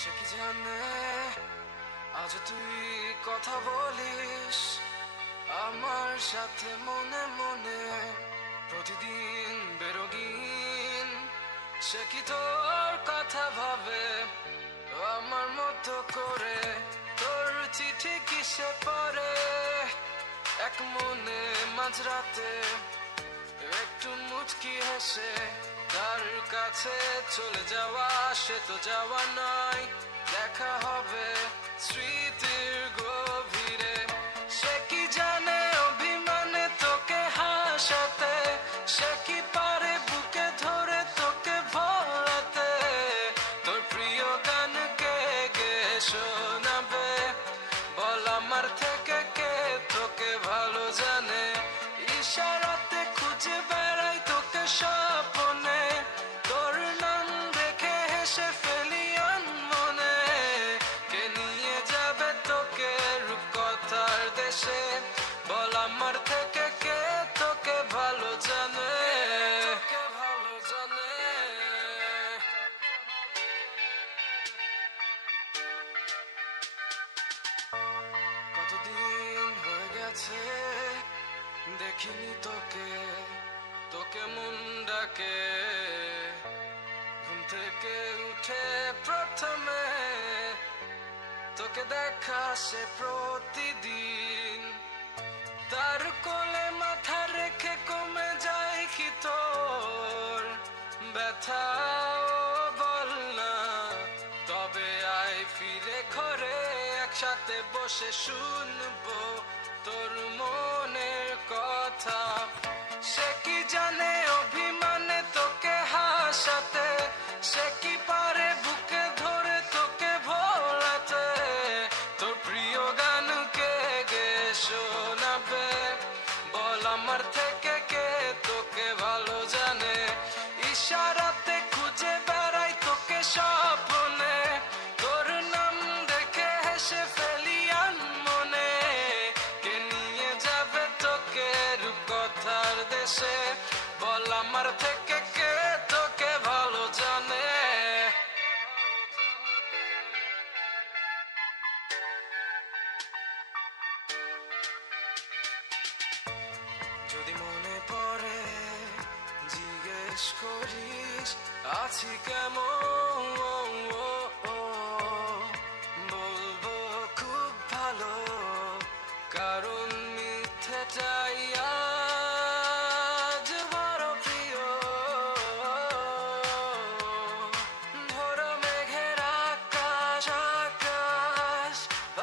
সে কি জানে আজ তুই কথা বলিস আমার সাথে মনে মনে প্রতিদিন বেরোগিন। সে কি তোর কথা ভাবে আমার মতো করে? তোর চিঠি কিসে পড়ে এক মনে মাঝরাতে একটু মুচকি হেসে তার কাছে চলে যাওয়া, সে তো যাওয়া নয়, দেখা হবে স্মৃতির গভীরে। সে কি জানে অভিমানে তোকে হাসাতে, সে কি পারে বুকে ধরে তোকে ভোলাতে, তোর প্রিয় গান কে গে শোনাবে? বল আমার থেকে কে তোকে ভালো জানে? ইশারাতে খুঁজে বেড়াই তোকে স্বপ্নে, তোর নাম দেখে হেসে ফেলি মনে। কে নিয়ে যাবে তোকে রূপকথার দেশে? বল আমার থেকে কে তোকে ভালো জানে? তোকে ভালো জানে। কতদিন হয়ে গেছে দেখিনি তোকে, তোকে মন ডাকে ঘুম থেকে উঠে প্রথমে, তোকে দেখা সে প্রতিদিন। তার কোলে মাথা রেখে কমে যায় কি তোর ব্যথা? বল না তবে আয় ফিরে ঘরে, একসাথে বসে শুনবো তোর মনের কথা। সে কি জানে অভিমানে তোকে হাসাতে, সে কি পারে বুকে ধরে তোকে ভোলাতে, তোর প্রিয় গান কে গে শোনাবে? বল আমার থেকে কে তোকে ভালো জানে? ইশারাতে খুঁজে বেড়াই তোকে স্বপ্নে, তোর নাম দেখে হেসে ফেলি মনে। কে নিয়ে যাবে তোকে রূপকথার দেশে? বল আমার থেকে কে তোকে ভালো জানে? যদি মনে পড়ে জিজ্ঞেস করিস আছি কেমন, বলবো খুব ভালো, কারণ মিথ্যেটাই আজ বড় প্রিয়। ভোর মেঘের আকাশ আকাশ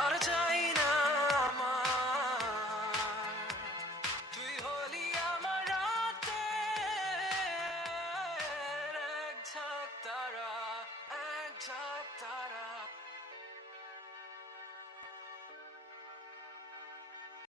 আর চাই না আমার, তুই হলি আমার রাতের এক ঝাঁক তারা, এক ঝাঁক